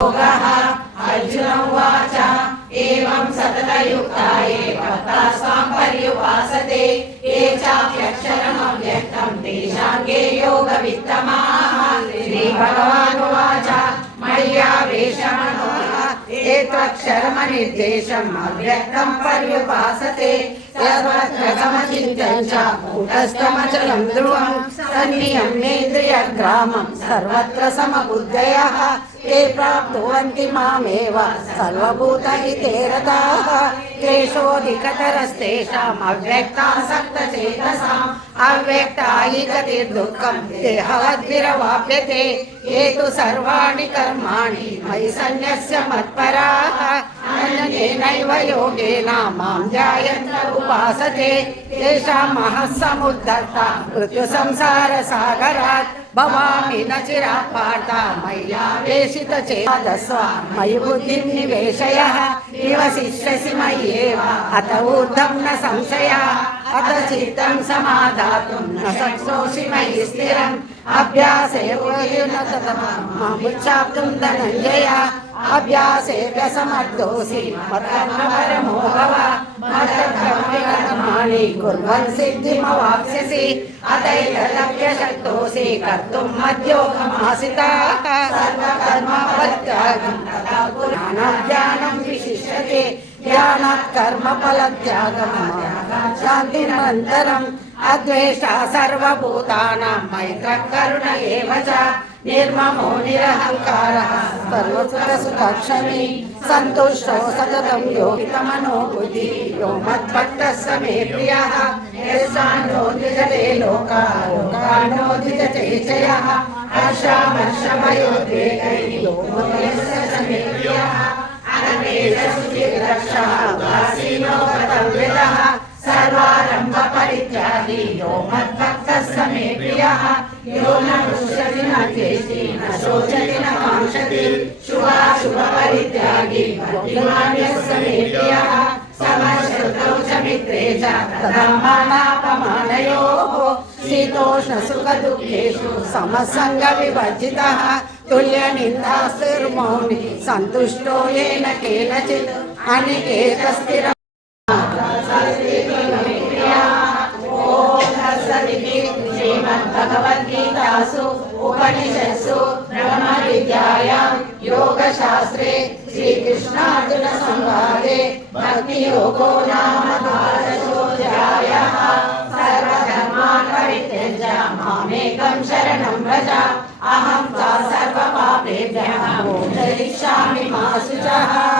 योगः अर्जुन उवाच एवं सततयुक्ता एव तासां पर्युपासते ये चाप्यक्षरमव्यक्तं तेषां के योगवित्तमाः श्रीभगवानुवाच मय्यावेशमनोः ये त्वक्षरमनिर्देशम् अव्यक्तं पर्युपासते सर्वत्र गमचिन्त्यं च कूटस्थमचलं ध्रुवं सन्नियम्येन्द्रियग्रामं सर्वत्र समबुद्धयः। ते प्राप्नुवन्ति मामेव सर्वभूतहिते रताः। क्लेशोऽधिकतरस्तेषाम् अव्यक्ता हि गतिर्दुःखम् देहवद्भिरवाप्यते। ये तु सर्वाणि कर्माणि मयि सन्न्यस्य मत्पराः। अनन्येनैव योगेन मां ध्यायन्त उपासते तेषां महः समुद्धर्ता मृत्युसंसारसागरात् भवामि न चिरात् पार्थ मय्या वेशितचेतस्व मयि बुद्धिं निवेशयः निवसिष्यसि मय्येव अत ऊर्ध्वं न संशया अत चित्तं समादातुं न शक्नोषि मयि स्थिरम् अभ्यासे न ततमुच्चाप्तुं धनञ्जय अभ्यासेऽभ्यसमर्थोऽसि मत्कर्म परमो भव मत्कर्माणि कुर्वन् सिद्धिमवाप्स्यसि अतैतदप्य शक्तोऽसि कर्तुं मद्योगमासिताः सर्वकर्मपत्यागं विशिष्यते ध्यानात् कर्मफलत्यागं शान्तिमन्तरम् अद्वेष्टा सर्वभूतानां मैत्रः करुण एव च निर्ममो निरहङ्कारः सर्वसुखसुखक्षमी सन्तुष्टो सततं योगितमनो बुद्धि यो मद्भक्तः स मे प्रियः यस्यान्नो द्विजते लोका लोकान्नो द्विजते च यः हर्षामर्षभयोद्वेगैः सर्वारम्भ परित्यागी यो मद्भक्तः स मे प्रियः यो न रुष्यति न द्वेष्टि न शोचति न काङ्क्षति शुभाशुभ परित्यागी भक्तिमान् यः स मे प्रियः समश्रुतौ च मित्रे च तदा मानापमानयोः शीतोष्णसुखदुःखेषु समसङ्गविवर्जितः तुल्यनिन्दास्तुर्मौनि सन्तुष्टो येन केनचित् अनिकेतस्थिरम् श्रीमद्भगवद्गीतासु उपनिषत्सु, ब्रह्मविद्यायां, योगशास्त्रे, श्रीकृष्णार्जुनसंवादे, भक्तियोगो नाम द्वादशोऽध्यायः। सर्वधर्मान् परित्यज्य मामेकं व्रज, अहं सा सर्वपापेभ्यः मोचयिष्यामि मा शुचः